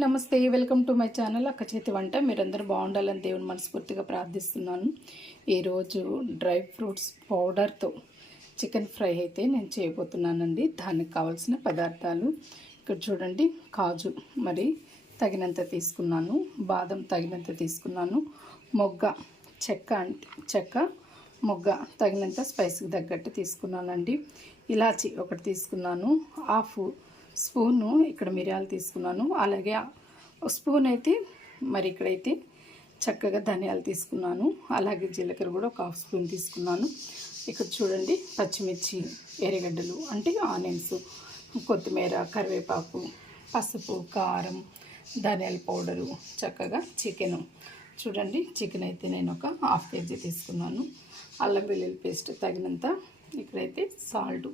నమస్తే, welcome to my channel అక్క చేతి వంట. మీరందరూ బాగుండాలని దేవుని మనస్ఫూర్తిగా ప్రార్థిస్తున్నాను. ఈరోజు డ్రై ఫ్రూట్స్ పౌడర్తో చికెన్ ఫ్రై అయితే నేను చేయబోతున్నానండి. దానికి కావాల్సిన పదార్థాలు ఇక్కడ చూడండి. కాజు మరి తగినంత తీసుకున్నాను, బాదం తగినంత తీసుకున్నాను, మొగ్గ చెక్క మొగ్గ తగినంత స్పైస్కి తగ్గట్టు తీసుకున్నానండి. ఇలాచి ఒకటి తీసుకున్నాను, హాఫ్ స్పూను ఇక్కడ మిరియాలు తీసుకున్నాను, అలాగే స్పూన్ అయితే మరి ఇక్కడైతే చక్కగా ధనియాలు తీసుకున్నాను, అలాగే జీలకర్ర కూడా ఒక హాఫ్ స్పూన్ తీసుకున్నాను. ఇక్కడ చూడండి పచ్చిమిర్చి, ఎర్రగడ్డలు అంటే ఆనియన్స్, కొత్తిమీర, కరివేపాకు, పసుపు, కారం, ధనియాల పౌడరు, చక్కగా చికెను చూడండి. చికెన్ అయితే నేను ఒక హాఫ్ కేజీ తీసుకున్నాను, అల్లం వెల్లుల్లి పేస్ట్ తగినంత, ఇక్కడైతే సాల్ట్,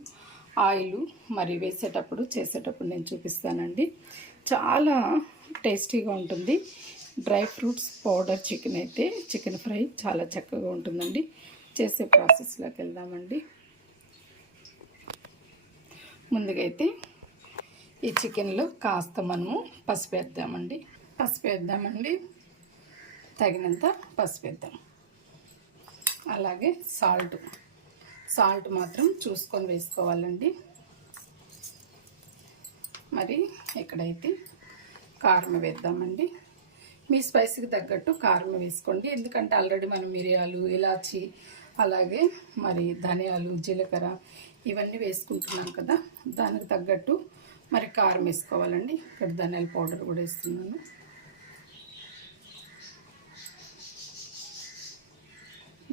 ఆయిల్ మరి వేసేటప్పుడు చేసేటప్పుడు నేను చూపిస్తానండి. చాలా టేస్టీగా ఉంటుంది డ్రై ఫ్రూట్స్ పౌడర్ చికెన్ అయితే. చికెన్ ఫ్రై చాలా చక్కగా ఉంటుందండి. చేసే ప్రాసెస్లోకి వెళ్దామండి. ముందుగా అయితే ఈ చికెన్లో కాస్త మనము పసుపు వేద్దామండి. తగినంత పసుపు వేద్దాం. అలాగే సాల్ట్ మాత్రం చూసుకొని వేసుకోవాలండి. మరి ఇక్కడైతే కారం వేద్దామండి. మీ స్పైస్కి తగ్గట్టు కారం వేసుకోండి, ఎందుకంటే ఆల్రెడీ మనం మిరియాలు, ఇలాచి, అలాగే మరి ధనియాలు, జీలకర్ర ఇవన్నీ వేసుకుంటున్నాం కదా, దానికి తగ్గట్టు మరి కారం వేసుకోవాలండి. ఇక్కడ ధనియాల పౌడర్ కూడా వేస్తున్నాను.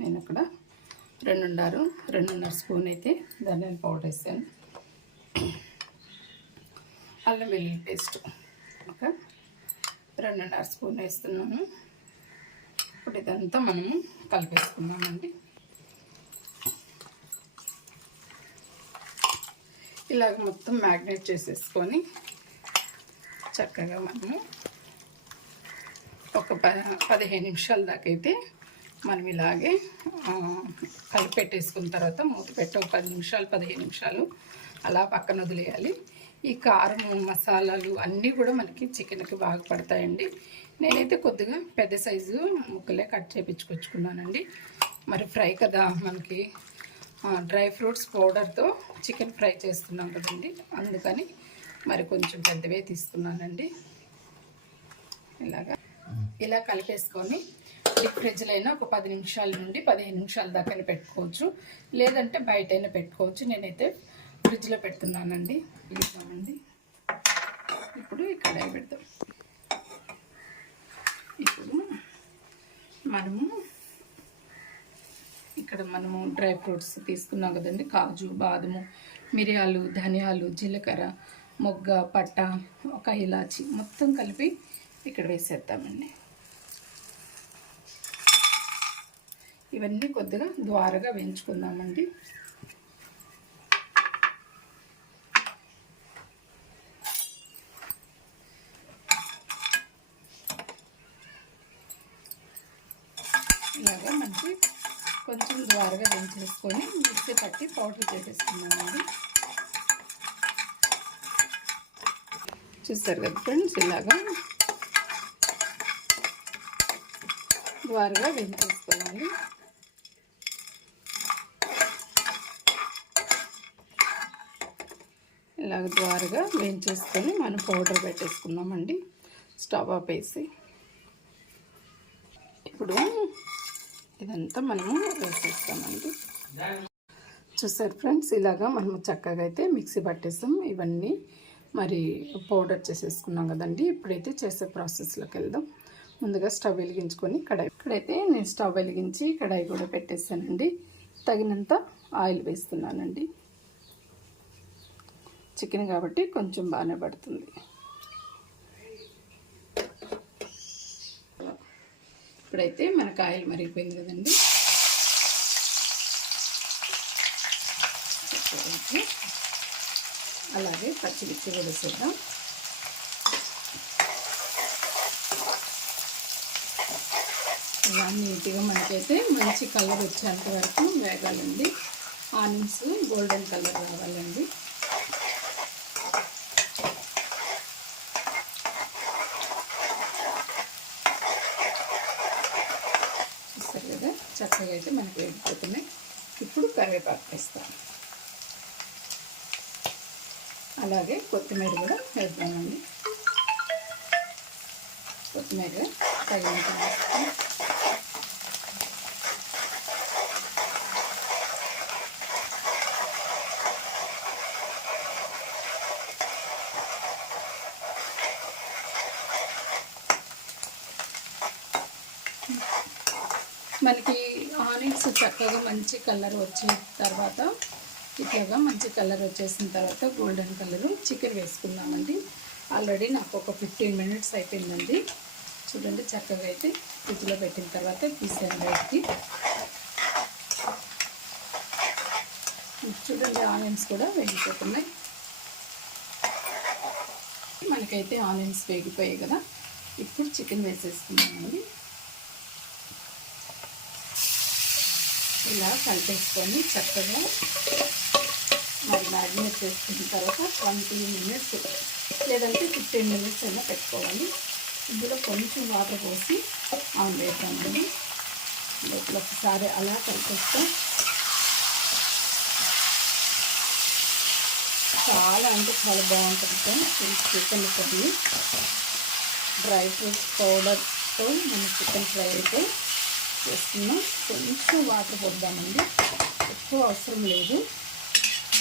నేను అక్కడ రెండున్నర స్పూన్ అయితే ధనియాల పౌడర్ వేసాను. అల్లం వెల్లుల్లి పేస్ట్ ఒక 2.5 స్పూన్ వేస్తున్నాను. ఇప్పుడు ఇదంతా మనము కలిపేసుకున్నామండి. ఇలాగ మొత్తం మ్యాగ్నేట్ చేసేసుకొని చక్కగా మనము ఒక 15 నిమిషాల దాకా అయితే మనం ఇలాగే కలిపెట్టేసుకున్న తర్వాత మూత పెట్టి ఒక 15 నిమిషాలు అలా పక్కన వదిలేయాలి. ఈ కారం, మసాలాలు అన్నీ కూడా మనకి చికెన్కి బాగా పడతాయండి. నేనైతే కొద్దిగా పెద్ద సైజు ముక్కలే కట్ చేయించుకొచ్చుకున్నానండి. మరి ఫ్రై కదా, మనకి డ్రై ఫ్రూట్స్ పౌడర్తో చికెన్ ఫ్రై చేస్తున్నాం కదండి, అందుకని మరి కొంచెం పెద్దవే తీసుకున్నానండి. ఇలా కలిపేసుకొని డీప్ ఫ్రిడ్జ్లో అయినా ఒక 10 నిమిషాల నుండి 15 నిమిషాల దాకా పెట్టుకోవచ్చు, లేదంటే బయట అయినా పెట్టుకోవచ్చు. నేనైతే ఫ్రిడ్జ్లో పెడుతున్నానండి. ఇప్పుడు ఇక్కడ పెడతాం. ఇప్పుడు మనము డ్రై ఫ్రూట్స్ తీసుకున్నాం కదండి, కాజు, బాదము, మిరియాలు, ధనియాలు, జీలకర్ర, మొగ్గ, పట్ట, ఒక ఇలాచి మొత్తం కలిపి ఇక్కడ వేసేద్దామండి. ఇవన్నీ కొద్దిగా ద్వారగా వేయించుకుందామండి. ఇలాగా మంచి కొంచెం ద్వారగా వేయించేసుకొని మిక్సీ పట్టి పౌడర్ చేసేసుకున్నామండి. చూస్తారు కదా ఫ్రెండ్స్, ఇలాగా ద్వారగా వేయించేసుకోవాలి. ఇలాగ ద్వారగా వేయించేసుకొని మనం పౌడర్ పెట్టేసుకున్నామండి. స్టవ్ ఆపేసి ఇప్పుడు ఇదంతా మనము వేసేస్తామండి. చూసారు ఫ్రెండ్స్, ఇలాగా మనము చక్కగా అయితే మిక్సీ పట్టేస్తాం. ఇవన్నీ మరి పౌడర్ చేసేసుకున్నాం కదండి. ఇప్పుడైతే చేసే ప్రాసెస్లోకి వెళ్దాం. ముందుగా స్టవ్ వెలిగించుకొని ఇక్కడైతే నేను స్టవ్ వెలిగించి కడాయి కూడా పెట్టేస్తానండి. తగినంత ఆయిల్ వేస్తున్నానండి. చికెన్ కాబట్టి కొంచెం బాగానే పడుతుంది. ఇప్పుడైతే మనకు ఆయిల్ మరిగిపోయింది కదండి. అలాగే పచ్చిమిర్చి కూడా వేసేద్దాం. ఇలా నీట్గా మనకైతే మంచి కలర్ వచ్చేంత వరకు వేగాలండి. ఆనియన్స్ గోల్డెన్ కలర్ రావాలండి. చక్కగా అయితే మనకి వేగిపోతున్నాయి. ఇప్పుడు కరివేపాకు వేస్తాం, అలాగే కొత్తిమీర కూడా వేద్దామండి. కొత్తిమీర తగినంత వేస్తాం. మనకి ఆనియన్స్ చక్కగా మంచి కలర్ వచ్చిన తర్వాత, ఇట్లాగా మంచి కలర్ వచ్చేసిన తర్వాత గోల్డెన్ కలరు చికెన్ వేసుకుందామండి. ఆల్రెడీ నాకు ఒక 15 మినిట్స్ అయిపోయిందండి. చూడండి, చక్కగా అయితే ఫ్రిడ్జ్లో పెట్టిన తర్వాత తీసాను బయటికి. చూడండి, ఆనియన్స్ కూడా వేగిపోతున్నాయి. మనకైతే ఆనియన్స్ వేగిపోయాయి కదా, ఇప్పుడు చికెన్ వేసేసుకున్నామండి. ఇలా కలిపేసుకొని చక్కగా మరి మ్యారినేట్ చేసుకున్న తర్వాత 20 మినిట్స్ లేదంటే 15 మినిట్స్ అయినా పెట్టుకోవాలి. ఇందులో కొంచెం వాటర్ పోసి వేద్దామండి. లోపల ఒకసారి అలా కలిపేస్తే చాలా అంటే చాలా బాగుంటుంది. చికెన్ కర్రీ డ్రై ఫ్రూట్స్ పౌడర్తో మనం చికెన్ ఫ్రై అయితే వేసుకున్నాం. కొంచెం వాటర్ పోద్దామండి, ఎక్కువ అవసరం లేదు.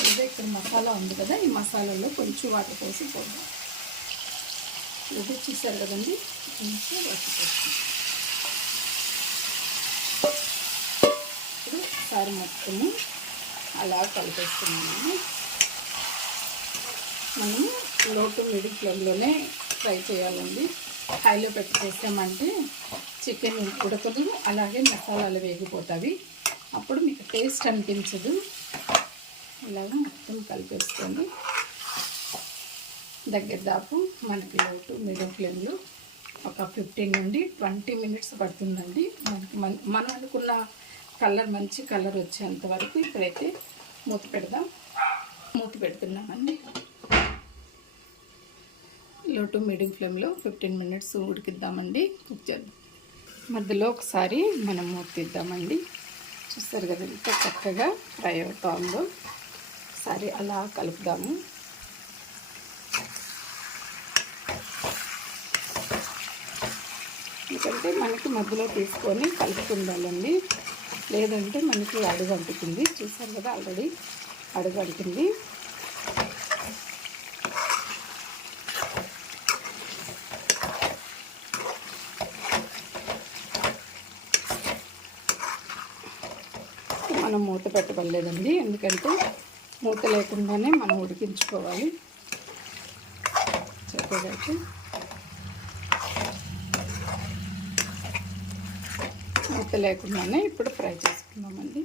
అదే ఇక్కడ మసాలా ఉంది కదా, ఈ మసాలాలో కొంచెం వాటర్ పోసి పోద్దాం. ఇది చూసారు కదండి, కొంచెం వాటర్ పోసి ఇప్పుడు ఒకసారి మొత్తము అలా కలిపేస్తున్నాము. మనము లో టు మిడిల్ ఫ్లేమ్లోనే ఫ్రై చేయాలండి. హైలో పెట్టి చేసామంటే చికెన్ ఉడకదు, అలాగే మసాలాలు వేగిపోతాయి, అప్పుడు మీకు టేస్ట్ అనిపించదు. ఇలాగా మొత్తం కలిపేసుకోండి. దగ్గర దాపు మనకి లో టు మిడిల్ ఫ్లేమ్లో ఒక 15 నుండి 20 మినిట్స్ పడుతుందండి. మనకి మనం అనుకున్న కలర్, మంచి కలర్ వచ్చేంత వరకు ఇప్పుడైతే మూత పెడుతున్నామండి. లో టు మీడియం ఫ్లేమ్లో 15 మినిట్స్ ఉడికిద్దామండి, కుక్ చేద్దాం. మధ్యలో ఒకసారి మనం మూత తీద్దామండి. చూస్తారు కదా ఎంత చక్కగా ఫ్రై అవుతుందో. ఒకసారి అలా కలుపుదాము. ఎందుకంటే మనకి మధ్యలో తీసుకొని కలుపుకుండాలండి, లేదంటే మనకి అడుగు అంటుతుంది. చూసారు కదా, ఆల్రెడీ అడుగు అంటుంది. మనం మూత పెట్టబడలేదండి, ఎందుకంటే మూత లేకుండానే మనం ఉడికించుకోవాలి. చక్కగా అయితే మూత లేకుండానే ఇప్పుడు ఫ్రై చేసుకున్నామండి.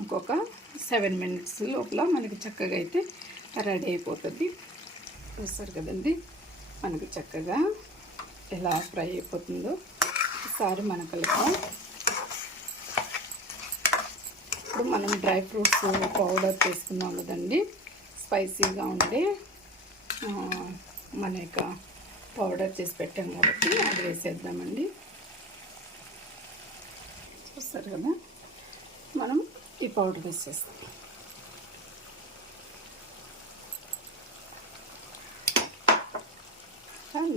ఇంకొక 7 మినిట్స్ లోపల మనకి చక్కగా అయితే రెడీ అయిపోతుంది. చూస్తారు కదండి, మనకి చక్కగా ఎలా ఫ్రై అయిపోతుందో. ఒకసారి మన కలుపుతాం. ఇప్పుడు మనం డ్రై ఫ్రూట్స్ పౌడర్ చేసుకున్నాం కదండి, స్పైసీగా ఉండే మన యొక్క పౌడర్ చేసి పెట్టాం కాబట్టి అది వేసేద్దామండి. చూస్తారు కదా, మనం ఈ పౌడర్ వేసేస్తాం.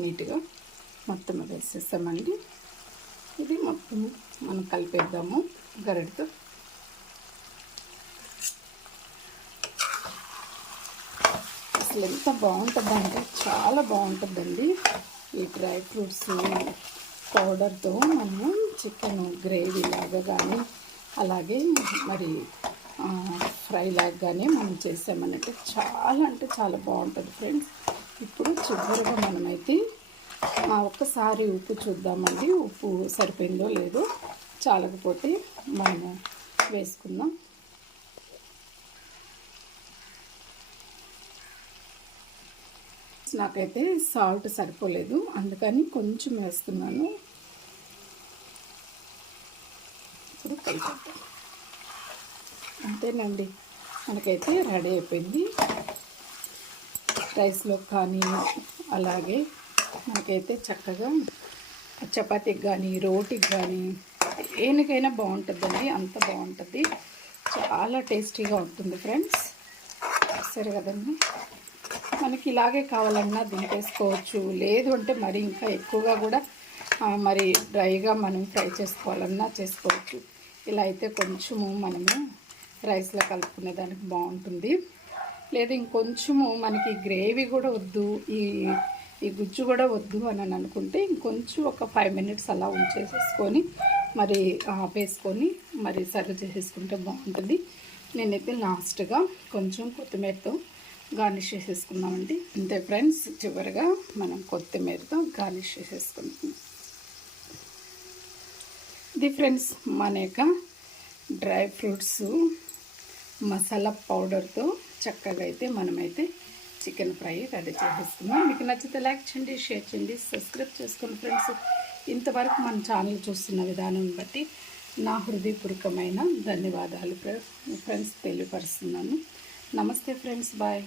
నీట్గా మొత్తం వేసేస్తామండి. ఇది మొత్తం మనం కలిపేద్దాము గరిటతో. అసలు ఎంత బాగుంటుందంటే చాలా బాగుంటుందండి. ఈ డ్రై ఫ్రూట్స్ పౌడర్తో మనము చికెన్ గ్రేవీ లాగా కానీ, అలాగే మరి ఫ్రై లాగా కానీ మనం చేసామనంటే చాలా అంటే చాలా బాగుంటుంది ఫ్రెండ్స్. ఇప్పుడు చివరిగా మనమైతే ఒక్కసారి ఉప్పు చూద్దామండి, ఉప్పు సరిపోయిందో లేదో. చాలకపోతే మనము వేసుకుందాం. నాకైతే సాల్ట్ సరిపోలేదు, అందుకని కొంచెం వేస్తున్నాను. ఇప్పుడు కలిపేద్దాం. అంతేనండి, మనకైతే రెడీ అయిపోయింది. రైస్లో కానీ అలాగే మనకైతే చక్కగా చపాతీకి కానీ రోటీకి కానీ దేనికైనా బాగుంటుందండి. అంత బాగుంటుంది, చాలా టేస్టీగా ఉంటుంది ఫ్రెండ్స్. సరే కదండి, మనకి ఇలాగే కావాలన్నా దింపేసుకోవచ్చు. లేదు అంటే మరి ఇంకా ఎక్కువగా కూడా మరి డ్రైగా మనం ఫ్రై చేసుకోవాలన్నా చేసుకోవచ్చు. ఇలా అయితే కొంచెము మనము రైస్లో కలుపుకునే దానికి బాగుంటుంది. లేదా ఇంకొంచెము మనకి గ్రేవీ కూడా వద్దు, ఈ గుజ్జు కూడా వద్దు అని అనుకుంటే ఇంకొంచెం ఒక 5 మినిట్స్ అలా ఉంచేసేసుకొని మరి ఆపేసుకొని మరి సర్వ్ చేసేసుకుంటే బాగుంటుంది. నేనైతే లాస్ట్గా కొంచెం కొత్తిమీరతో గార్నిష్ చేసేసుకున్నామండి. అంతే ఫ్రెండ్స్, చివరిగా మనం కొత్తిమీరతో గార్నిష్ చేసేసుకుంటున్నాం. ఇది ఫ్రెండ్స్ మన యొక్క డ్రై ఫ్రూట్స్ మసాలా పౌడర్తో చక్కగా అయితే మనమైతే చికెన్ ఫ్రై రెడీ చేసేసుకున్నాం. మీకు నచ్చితే లైక్ చేయండి, షేర్ చేయండి, సబ్స్క్రైబ్ చేసుకోండి ఫ్రెండ్స్. ఇంతవరకు మన ఛానల్ చూస్తున్న విధానం బట్టి నా హృదయపూర్వకమైన ధన్యవాదాలు ఫ్రెండ్స్ తెలియపరుస్తున్నాను. నమస్తే ఫ్రెండ్స్, బాయ్.